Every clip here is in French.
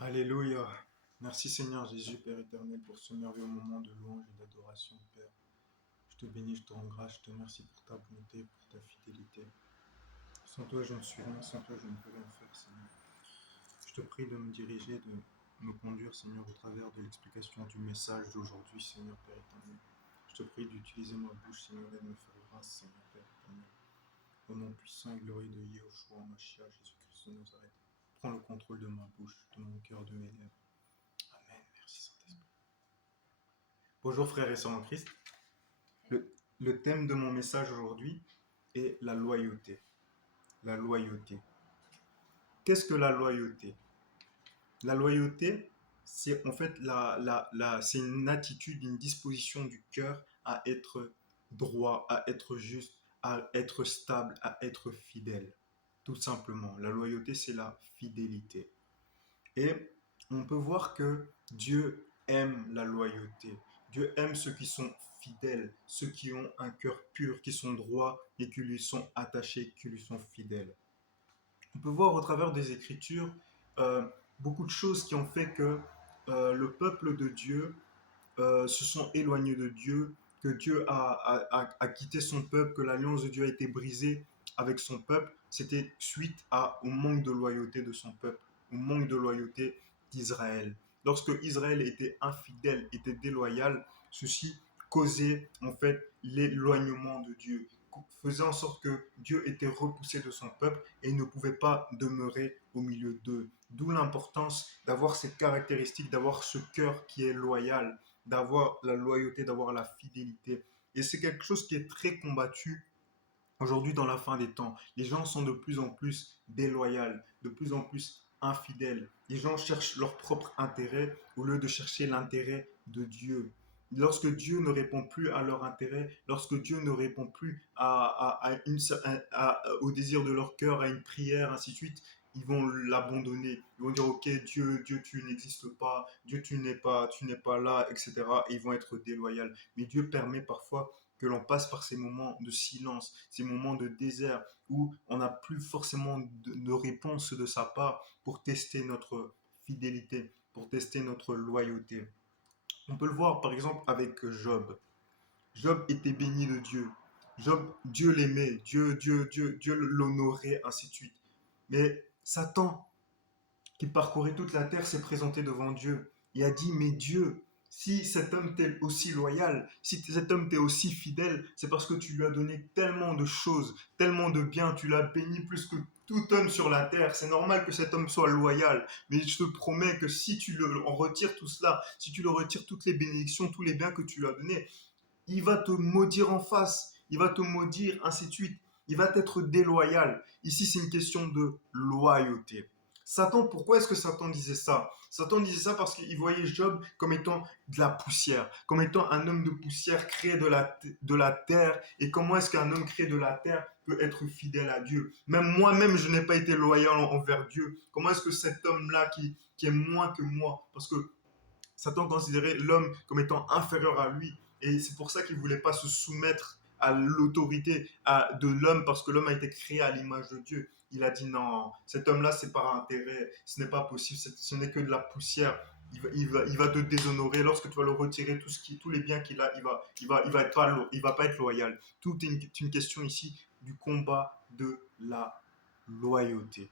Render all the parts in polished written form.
Alléluia. Merci Seigneur Jésus, Père éternel, pour ce merveilleux moment de louange et d'adoration, Père. Je te bénis, je te rends grâce, je te remercie pour ta bonté, pour ta fidélité. Sans toi, je ne suis rien, sans toi, je ne peux rien faire, Seigneur. Je te prie de me diriger, de me conduire, Seigneur, au travers de l'explication du message d'aujourd'hui, Seigneur, Père éternel. Je te prie d'utiliser ma bouche, Seigneur, et de me faire grâce, Seigneur, Père éternel. Au nom puissant et glorieux de Yahushua, Mashiach, Jésus-Christ de Nazareth. Prends le contrôle de ma bouche, de mon cœur, de mes lèvres. Amen. Merci Saint-Esprit. Bonjour frères et sœurs en Christ. Le thème de mon message aujourd'hui est la loyauté. La loyauté. Qu'est-ce que la loyauté? La loyauté, c'est en fait c'est une attitude, une disposition du cœur à être droit, à être juste, à être stable, à être fidèle. Tout simplement. La loyauté, c'est la fidélité. Et on peut voir que Dieu aime la loyauté. Dieu aime ceux qui sont fidèles, ceux qui ont un cœur pur, qui sont droits et qui lui sont attachés, qui lui sont fidèles. On peut voir au travers des Écritures euh, beaucoup de choses qui ont fait que le peuple de Dieu se sont éloignés de Dieu, que Dieu a quitté son peuple, que l'alliance de Dieu a été brisée avec son peuple. C'était suite au manque de loyauté de son peuple, au manque de loyauté d'Israël. Lorsque Israël était infidèle, était déloyal, ceci causait en fait l'éloignement de Dieu, faisait en sorte que Dieu était repoussé de son peuple et ne pouvait pas demeurer au milieu d'eux. D'où l'importance d'avoir cette caractéristique, d'avoir ce cœur qui est loyal, d'avoir la loyauté, d'avoir la fidélité. Et c'est quelque chose qui est très combattu aujourd'hui dans la fin des temps. Les gens sont de plus en plus déloyaux, de plus en plus infidèles. Les gens cherchent leur propre intérêt au lieu de chercher l'intérêt de Dieu. Lorsque Dieu ne répond plus à leur intérêt, lorsque Dieu ne répond plus au désir de leur cœur, à une prière, ainsi de suite, ils vont l'abandonner. Ils vont dire, ok, Dieu, tu n'existes pas, Dieu, tu n'es pas là, etc. Et ils vont être déloyaux. Mais Dieu permet parfois que l'on passe par ces moments de silence, ces moments de désert où on n'a plus forcément de réponse de sa part pour tester notre fidélité, pour tester notre loyauté. On peut le voir par exemple avec Job. Job était béni de Dieu. Job, Dieu l'aimait, Dieu l'honorait, ainsi de suite. Mais Satan, qui parcourait toute la terre, s'est présenté devant Dieu et a dit, mais Dieu, si cet homme t'est aussi loyal, si cet homme t'est aussi fidèle, c'est parce que tu lui as donné tellement de choses, tellement de biens, tu l'as béni plus que tout homme sur la terre. C'est normal que cet homme soit loyal, mais je te promets que si tu en retires tout cela, si tu le retires toutes les bénédictions, tous les biens que tu lui as donnés, il va te maudire en face, il va te maudire, ainsi de suite. Il va être déloyal. Ici, c'est une question de loyauté. Satan, pourquoi est-ce que Satan disait ça? Satan disait ça parce qu'il voyait Job comme étant de la poussière, comme étant un homme de poussière créé de la terre. Et comment est-ce qu'un homme créé de la terre peut être fidèle à Dieu? Même moi-même, je n'ai pas été loyal envers Dieu. Comment est-ce que cet homme-là qui est moins que moi, parce que Satan considérait l'homme comme étant inférieur à lui. Et c'est pour ça qu'il ne voulait pas se soumettre à l'autorité de l'homme, parce que l'homme a été créé à l'image de Dieu. Il a dit non, cet homme-là, c'est par intérêt, ce n'est pas possible, ce n'est que de la poussière. Il va te déshonorer lorsque tu vas le retirer tous les biens qu'il a. Il va pas être loyal. Tout est une question ici du combat de la loyauté.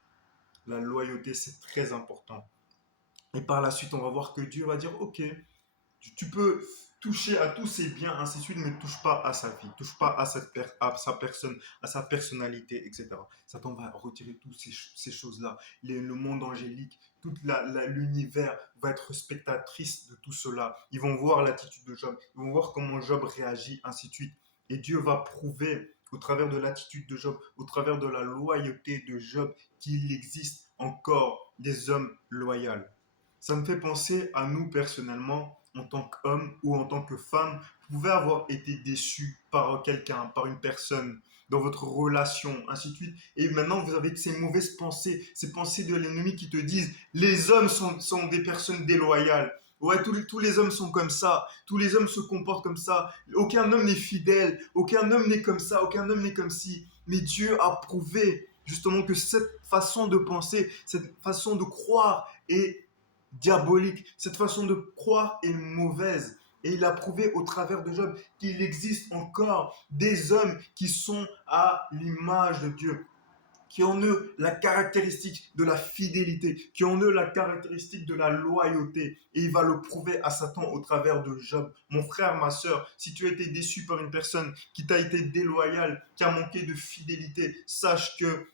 La loyauté, c'est très important. Et par la suite, on va voir que Dieu va dire, ok, tu peux toucher à tous ses biens, ainsi de suite, mais ne touche pas à sa vie, touche pas à sa personne, à sa personnalité, etc. Satan va retirer toutes ces choses-là. Le monde angélique, tout l'univers va être spectatrice de tout cela. Ils vont voir l'attitude de Job, ils vont voir comment Job réagit, ainsi de suite. Et Dieu va prouver au travers de l'attitude de Job, au travers de la loyauté de Job, qu'il existe encore des hommes loyaux. Ça me fait penser à nous personnellement, en tant qu'homme ou en tant que femme. Vous pouvez avoir été déçu par quelqu'un, par une personne, dans votre relation, ainsi de suite. Et maintenant, vous avez ces mauvaises pensées, ces pensées de l'ennemi qui te disent les hommes sont des personnes déloyales. Ouais, tous les hommes sont comme ça. Tous les hommes se comportent comme ça. Aucun homme n'est fidèle. Aucun homme n'est comme ça. Aucun homme n'est comme ci. Mais Dieu a prouvé justement que cette façon de penser, cette façon de croire est diabolique. Cette façon de croire est mauvaise. Et il a prouvé au travers de Job qu'il existe encore des hommes qui sont à l'image de Dieu, qui ont en eux la caractéristique de la fidélité, qui ont en eux la caractéristique de la loyauté. Et il va le prouver à Satan au travers de Job. Mon frère, ma soeur, si tu as été déçu par une personne qui t'a été déloyale, qui a manqué de fidélité, sache que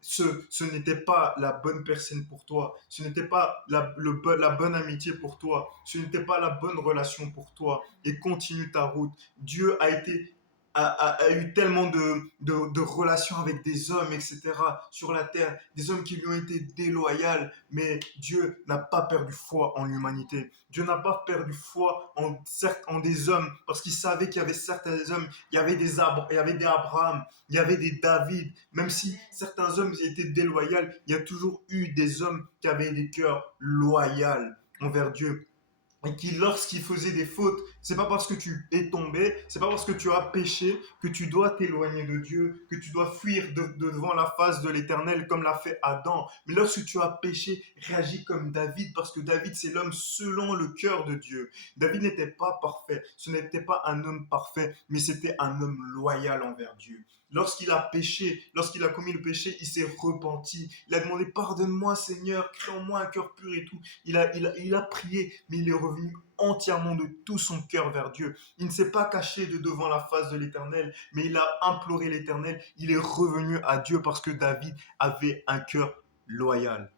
ce n'était pas la bonne personne pour toi, ce n'était pas la bonne amitié pour toi, ce n'était pas la bonne relation pour toi. Et continue ta route. Dieu a eu tellement de relations avec des hommes, etc., sur la terre, des hommes qui lui ont été déloyaux, mais Dieu n'a pas perdu foi en l'humanité. Dieu n'a pas perdu foi en des hommes, parce qu'il savait qu'il y avait certains hommes, il y avait des Abraham, il y avait des David, même si certains hommes étaient déloyaux, il y a toujours eu des hommes qui avaient des cœurs loyaux envers Dieu, et qui, lorsqu'il faisait des fautes, c'est pas parce que tu es tombé, c'est pas parce que tu as péché que tu dois t'éloigner de Dieu, que tu dois fuir devant la face de l'Éternel comme l'a fait Adam. Mais lorsque tu as péché, réagis comme David, parce que David, c'est l'homme selon le cœur de Dieu. David n'était pas parfait, ce n'était pas un homme parfait, mais c'était un homme loyal envers Dieu. Lorsqu'il a péché, lorsqu'il a commis le péché, il s'est repenti. Il a demandé pardonne-moi Seigneur, crée en moi un cœur pur et tout. Il a prié, mais il est revenu entièrement de tout son cœur vers Dieu. Il ne s'est pas caché de devant la face de l'Éternel, mais il a imploré l'Éternel. Il est revenu à Dieu parce que David avait un cœur loyal.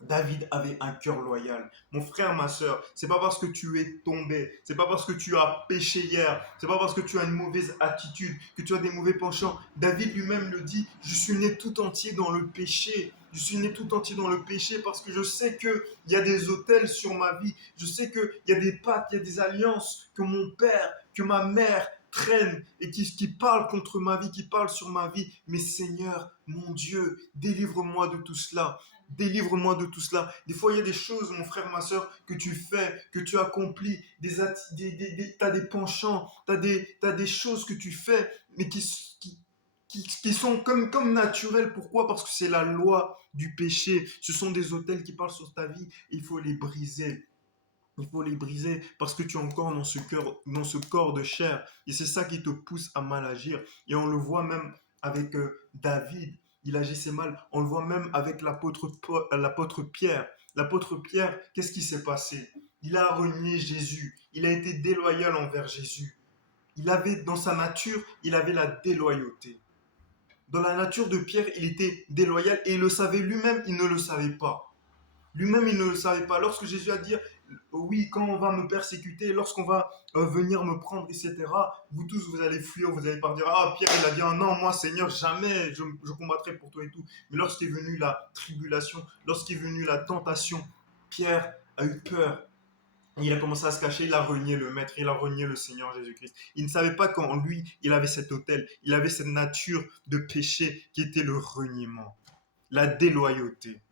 David avait un cœur loyal. Mon frère, ma soeur, c'est pas parce que tu es tombé, c'est pas parce que tu as péché hier, c'est pas parce que tu as une mauvaise attitude, que tu as des mauvais penchants. David lui-même le dit, je suis né tout entier dans le péché. Je suis né tout entier dans le péché parce que je sais qu'il y a des autels sur ma vie. Je sais qu'il y a des pactes, il y a des alliances que mon père, que ma mère traînent et qui parlent contre ma vie, qui parlent sur ma vie. Mais Seigneur, mon Dieu, délivre-moi de tout cela. Délivre-moi de tout cela. Des fois, il y a des choses, mon frère, ma soeur, que tu fais, que tu accomplis, t'as des penchants, t'as des choses que tu fais, mais qui sont comme naturelles. Pourquoi? Parce que c'est la loi du péché. Ce sont des autels qui parlent sur ta vie. Il faut les briser. Il faut les briser parce que tu es encore dans ce corps de chair. Et c'est ça qui te pousse à mal agir. Et on le voit même avec David. Il agissait mal. On le voit même avec l'apôtre Pierre. L'apôtre Pierre, qu'est-ce qui s'est passé? Il a renié Jésus. Il a été déloyal envers Jésus. Il avait, dans sa nature, il avait la déloyauté. Dans la nature de Pierre, il était déloyal et il le savait lui-même, il ne le savait pas. Lui-même, il ne le savait pas. Lorsque Jésus a dit, oui, quand on va me persécuter, lorsqu'on va venir me prendre, etc., vous tous, vous allez fuir, vous allez pas dire, ah, Pierre, il a dit, ah, non, moi, Seigneur, jamais, je combattrai pour toi et tout. Mais lorsqu'est venue la tribulation, lorsqu'est venue la tentation, Pierre a eu peur. Il a commencé à se cacher, il a renié le Maître, il a renié le Seigneur Jésus-Christ. Il ne savait pas qu'en lui, il avait cet autel, il avait cette nature de péché qui était le reniement, la déloyauté.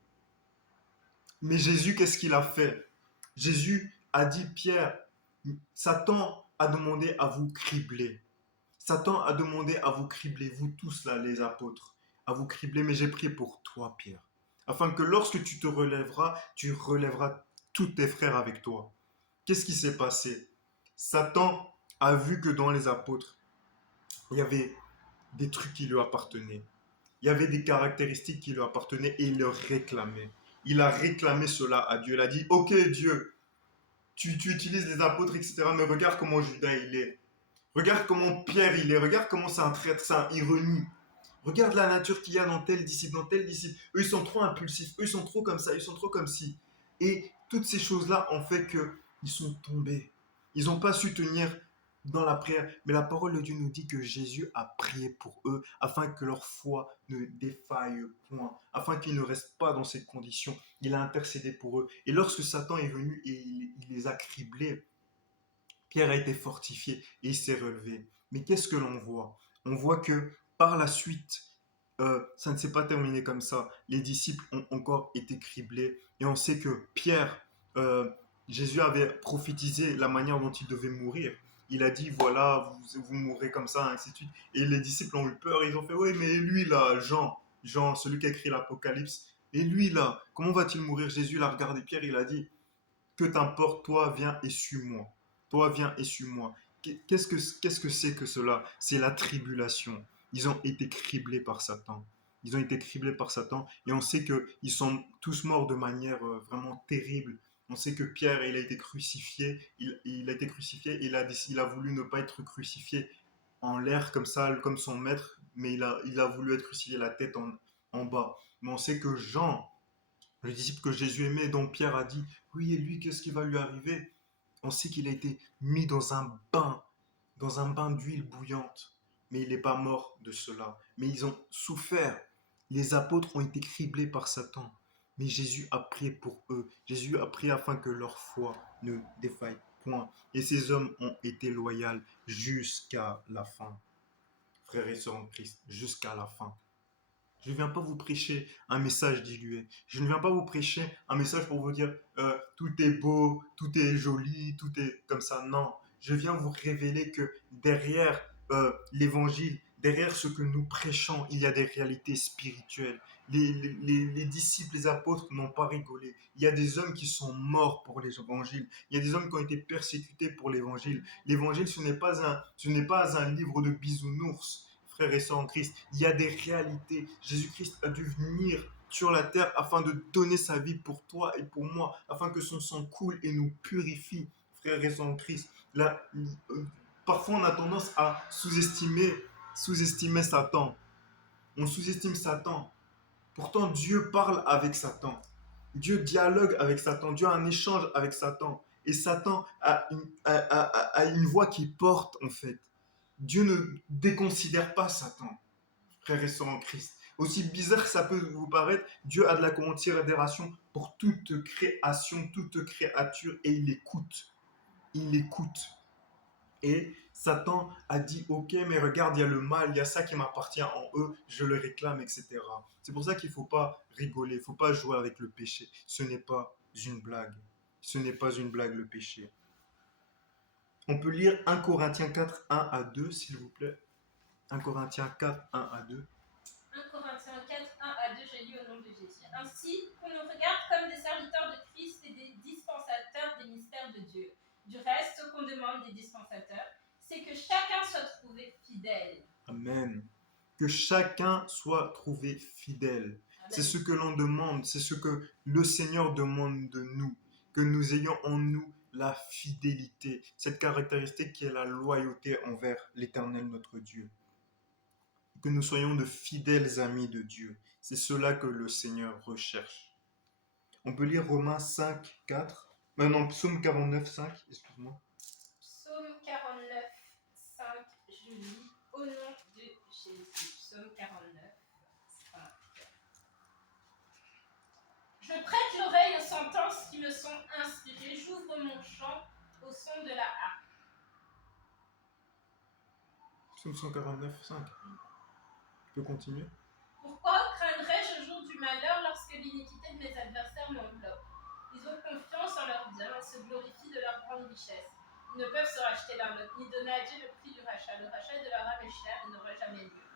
Mais Jésus, qu'est-ce qu'il a fait? Jésus a dit, Pierre, Satan a demandé à vous cribler. Satan a demandé à vous cribler, vous tous là, les apôtres, à vous cribler, mais j'ai prié pour toi, Pierre, afin que lorsque tu relèveras tous tes frères avec toi. Qu'est-ce qui s'est passé? Satan a vu que dans les apôtres, il y avait des trucs qui lui appartenaient. Il y avait des caractéristiques qui lui appartenaient et il le réclamait. Il a réclamé cela à Dieu. Il a dit, ok Dieu, tu utilises les apôtres, etc. Mais regarde comment Judas il est. Regarde comment Pierre il est. Regarde comment c'est un traître, c'est un ironie. Regarde la nature qu'il y a dans tel disciple, dans tel disciple. Eux, ils sont trop impulsifs. Eux, ils sont trop comme ça. Ils sont trop comme ci. Et toutes ces choses-là ont fait qu'ils sont tombés. Ils n'ont pas su tenir dans la prière. Mais la parole de Dieu nous dit que Jésus a prié pour eux afin que leur foi ne défaille point, afin qu'ils ne restent pas dans ces conditions. Il a intercédé pour eux. Et lorsque Satan est venu et il les a criblés, Pierre a été fortifié et il s'est relevé. Mais qu'est-ce que l'on voit? On voit que par la suite, ça ne s'est pas terminé comme ça. Les disciples ont encore été criblés. Et on sait que Pierre, euh, Jésus avait prophétisé la manière dont il devait mourir. Il a dit, voilà, vous mourrez comme ça, ainsi de suite. Et les disciples ont eu peur. Ils ont fait, oui, mais lui, là, Jean, celui qui a écrit l'Apocalypse, Et lui, là, comment va-t-il mourir? Jésus l'a regardé Pierre, il a dit, que t'importe, toi, viens et suis-moi. Toi, viens et suis-moi. Qu'est-ce que c'est que cela? C'est la tribulation. Ils ont été criblés par Satan. Ils ont été criblés par Satan. Et on sait qu'ils sont tous morts de manière vraiment terrible. On sait que Pierre, il a été crucifié. Il a été crucifié. Il a voulu ne pas être crucifié en l'air comme ça, comme son maître. Mais il a voulu être crucifié la tête en bas. Mais on sait que Jean, le disciple que Jésus aimait, dont Pierre a dit, oui, et lui, qu'est-ce qui va lui arriver? On sait qu'il a été mis dans un bain d'huile bouillante. Mais il n'est pas mort de cela. Mais ils ont souffert. Les apôtres ont été criblés par Satan. Mais Jésus a prié pour eux. Jésus a prié afin que leur foi ne défaille point. Et ces hommes ont été loyaux jusqu'à la fin. Frères et sœurs en Christ, jusqu'à la fin. Je ne viens pas vous prêcher un message dilué. Je ne viens pas vous prêcher un message pour vous dire tout est beau, tout est joli, tout est comme ça. Non, je viens vous révéler que derrière l'évangile, derrière ce que nous prêchons, il y a des réalités spirituelles. Les disciples, les apôtres n'ont pas rigolé. Il y a des hommes qui sont morts pour l'évangile. Il y a des hommes qui ont été persécutés pour l'évangile. L'évangile, ce n'est pas un livre de bisounours, frères et sœurs en Christ. Il y a des réalités. Jésus-Christ a dû venir sur la terre afin de donner sa vie pour toi et pour moi, afin que son sang coule et nous purifie, frères et sœurs en Christ. Là, parfois, on a tendance à sous-estimer Satan. On sous-estime Satan. Pourtant, Dieu parle avec Satan. Dieu dialogue avec Satan. Dieu a un échange avec Satan. Et Satan a une voix qui porte, en fait. Dieu ne déconsidère pas Satan, frères et sœurs en Christ. Aussi bizarre que ça peut vous paraître, Dieu a de la considération pour toute création, toute créature, et il écoute. Il écoute. Et Satan a dit, ok, mais regarde, il y a le mal, il y a ça qui m'appartient en eux, je le réclame, etc. C'est pour ça qu'il ne faut pas rigoler, il ne faut pas jouer avec le péché. Ce n'est pas une blague. Ce n'est pas une blague, le péché. On peut lire 1 Corinthiens 4, 1 à 2, s'il vous plaît. 1 Corinthiens 4, 1 à 2. 1 Corinthiens 4, 1 à 2, je lis au nom de Jésus. Ainsi, qu'on nous regarde comme des serviteurs de Christ et des dispensateurs des mystères de Dieu. Du reste, ce qu'on demande des dispensateurs, c'est que chacun soit trouvé fidèle. Amen. Que chacun soit trouvé fidèle. Amen. C'est ce que l'on demande, c'est ce que le Seigneur demande de nous, que nous ayons en nous la fidélité, cette caractéristique qui est la loyauté envers l'Éternel notre Dieu. Que nous soyons de fidèles amis de Dieu. C'est cela que le Seigneur recherche. On peut lire Romains 5, 4. Non, Psaume 49, 5, excuse-moi. Psaume 49, 5, je lis au nom de Jésus. Psaume 49, 5. Je prête l'oreille aux sentences qui me sont inspirées. J'ouvre mon chant au son de la harpe. Psaume 149, 5. Tu peux continuer? Pourquoi craindrais-je le jour du malheur lorsque l'iniquité de mes adversaires m'enveloppe? Ils ont confiance en leurs biens et se glorifient de leur grande richesse. Ils ne peuvent se racheter l'un l'autre, ni donner à Dieu le prix du rachat. Le rachat de leur âme est cher et n'aura jamais lieu.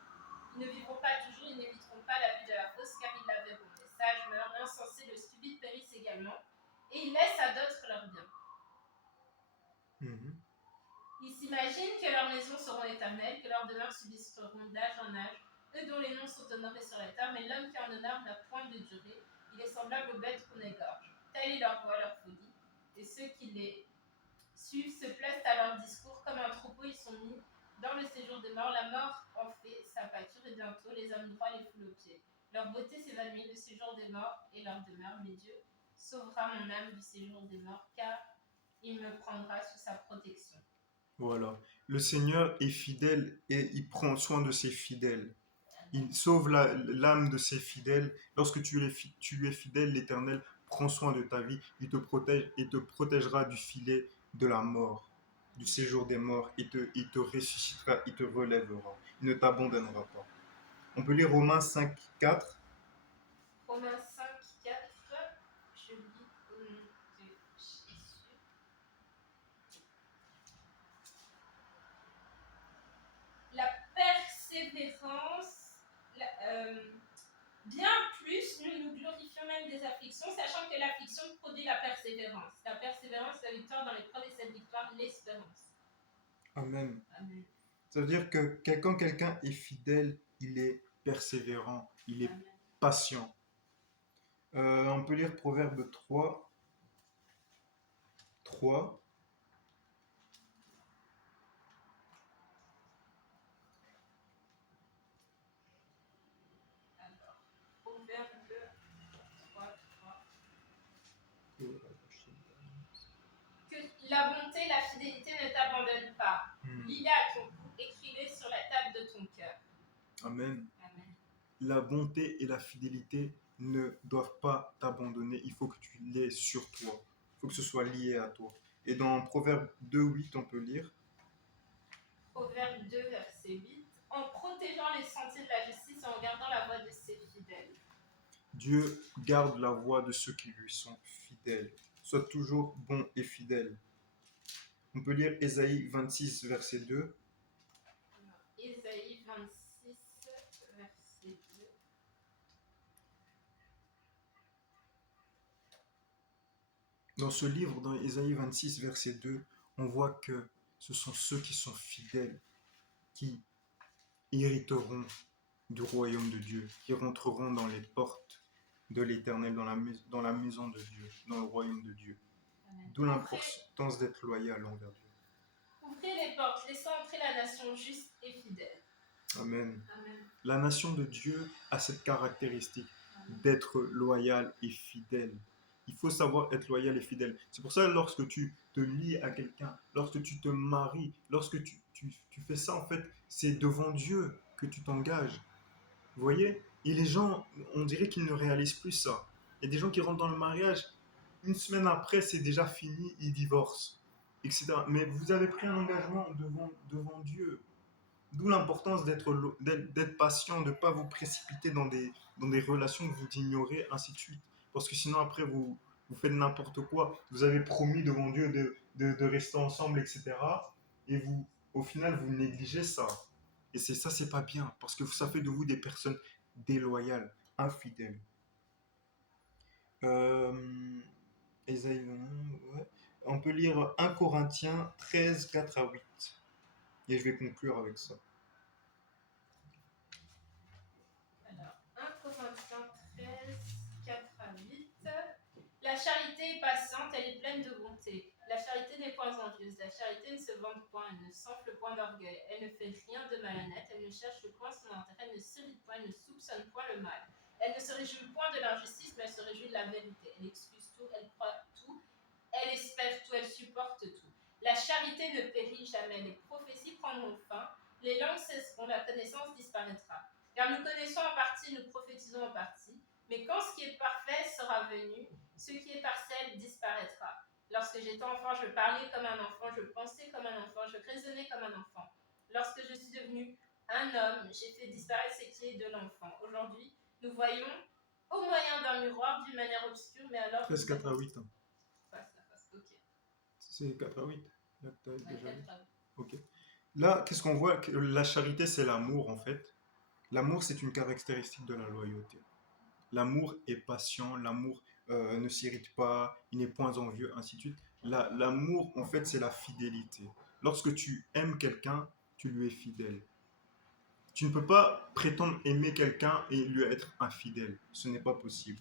Ils ne vivront pas toujours, ils n'éviteront pas la vue de la fausse, car ils la verront. Les sages meurent, l'insensé, le stupide périssent également, et ils laissent à d'autres leurs biens. Ils s'imaginent que leurs maisons seront éternelles, que leurs demeures subsisteront d'âge en âge, eux dont les noms sont honorés sur la terre, mais l'homme qui en honore n'a point de durée, il est semblable aux bêtes qu'on égorge. Telle est leur voix, leur folie, et ceux qui les suivent se plaisent à leur discours, comme un troupeau ils sont mis dans le séjour des morts. La mort en fait sa pâture, et bientôt les hommes droits les foulent aux pieds. Leur beauté s'évanouit, le séjour des morts et leur demeure, mais Dieu sauvera mon âme du séjour des morts, car il me prendra sous sa protection. Voilà. Le Seigneur est fidèle et il prend soin de ses fidèles. Il sauve l'âme de ses fidèles. Lorsque tu lui es fidèle, l'Éternel prend soin de ta vie. Il te protège et te protégera du filet de la mort, du séjour des morts. Il te ressuscitera, il te relèvera. Il ne t'abandonnera pas. On peut lire Romains 5, 4. Romains 5, 4, je lis au nom de Jésus. La persévérance, bien plus, nous nous glorifions l'affliction, sachant que l'affliction produit la persévérance. La persévérance, la victoire dans l'épreuve, et cette victoire, l'espérance. Amen. Amen. Ça veut dire que quand quelqu'un est fidèle, il est persévérant, il est Amen. patient. On peut lire Proverbe 3, 3. Alors, Proverbe 3, 3. Que la bonté, la fidélité ne t'abandonnent pas. Lis-les à ton cou, écris-les sur la table de ton cœur. Amen. Amen. La bonté et la fidélité ne doivent pas t'abandonner. Il faut que tu l'aies sur toi. Il faut que ce soit lié à toi. Et dans Proverbe 2, 8, on peut lire Proverbe 2, verset 8. En protégeant les sentiers de la justice et en gardant la voie de ses fidèles. Dieu garde la voie de ceux qui lui sont fidèles. Sois toujours bon et fidèle. On peut lire Ésaïe 26, verset 2. Ésaïe 26, verset 2. Dans ce livre, dans Ésaïe 26, verset 2, on voit que ce sont ceux qui sont fidèles qui hériteront du royaume de Dieu, qui rentreront dans les portes de l'Éternel, dans la maison de Dieu, dans le royaume de Dieu. D'où l'importance d'être loyal envers Dieu. Ouvrez les portes, laissez entrer la nation juste et fidèle. Amen. Amen. La nation de Dieu a cette caractéristique d'être loyal et fidèle. Il faut savoir être loyal et fidèle. C'est pour ça que lorsque tu te lies à quelqu'un, lorsque tu te maries, lorsque tu fais ça, en fait, c'est devant Dieu que tu t'engages. Vous voyez? Et les gens, on dirait qu'ils ne réalisent plus ça. Il y a des gens qui rentrent dans le mariage, une semaine après, c'est déjà fini, ils divorcent, etc. Mais vous avez pris un engagement devant Dieu. D'où l'importance d'être patient, de ne pas vous précipiter dans des relations que vous ignorez, ainsi de suite. Parce que sinon, après, vous faites n'importe quoi. Vous avez promis devant Dieu de rester ensemble, etc. Et vous, au final, vous négligez ça. Et ça, c'est pas bien. Parce que ça fait de vous des personnes déloyales, infidèles. Ésaïe, ouais. On peut lire 1 Corinthiens 13, 4 à 8. Et je vais conclure avec ça. Alors, 1 Corinthiens 13, 4 à 8. La charité est patiente, elle est pleine de bonté. La charité n'est point envieuse, la charité ne se vante point, elle ne s'enfle point d'orgueil, elle ne fait rien de malhonnête, elle ne cherche point son intérêt, elle ne s'irrite point, elle ne soupçonne point le mal. Elle ne se réjouit point de l'injustice, mais elle se réjouit de la vérité. Elle excuse tout, elle croit tout, elle espère tout, elle supporte tout. La charité ne périt jamais, les prophéties prendront fin, les langues cesseront, la connaissance disparaîtra. Car nous connaissons en partie, nous prophétisons en partie, mais quand ce qui est parfait sera venu, ce qui est partiel disparaîtra. Lorsque j'étais enfant, je parlais comme un enfant, je pensais comme un enfant, je raisonnais comme un enfant. Lorsque je suis devenu un homme, j'ai fait disparaître ce qui est de l'enfant. Aujourd'hui, nous voyons au moyen d'un miroir d'une manière obscure, mais alors... 13, 4 à 8. Ok. C'est 4 à 8. Là, Ouais, 4 à 8. Ok. Là, qu'est-ce qu'on voit? La charité, c'est l'amour, en fait. L'amour, c'est une caractéristique de la loyauté. L'amour est patient, l'amour ne s'irrite pas, il n'est point envieux, ainsi de suite. L'amour, en fait, c'est la fidélité. Lorsque tu aimes quelqu'un, tu lui es fidèle. Tu ne peux pas prétendre aimer quelqu'un et lui être infidèle. Ce n'est pas possible.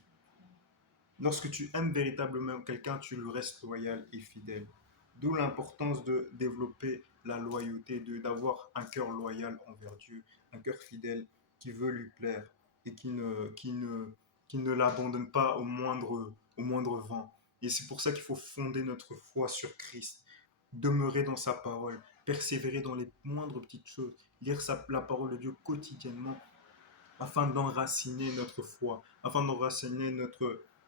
Lorsque tu aimes véritablement quelqu'un, tu lui restes loyal et fidèle. D'où l'importance de développer la loyauté, d'avoir un cœur loyal envers Dieu, un cœur fidèle qui veut lui plaire et qui ne l'abandonne pas au moindre vent. Et c'est pour ça qu'il faut fonder notre foi sur Christ, demeurer dans sa parole, persévérer dans les moindres petites choses, lire la parole de Dieu quotidiennement afin d'enraciner notre foi, afin d'enraciner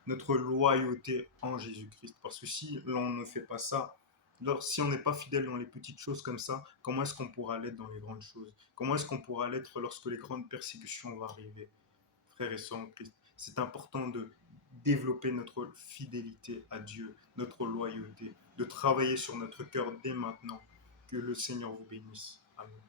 notre loyauté en Jésus-Christ. Parce que si l'on ne fait pas ça, si on n'est pas fidèle dans les petites choses comme ça, comment est-ce qu'on pourra l'être dans les grandes choses? Comment est-ce qu'on pourra l'être lorsque les grandes persécutions vont arriver? Frères et sœurs en Christ, c'est important de développer notre fidélité à Dieu, notre loyauté, de travailler sur notre cœur dès maintenant. Que le Seigneur vous bénisse. Amen.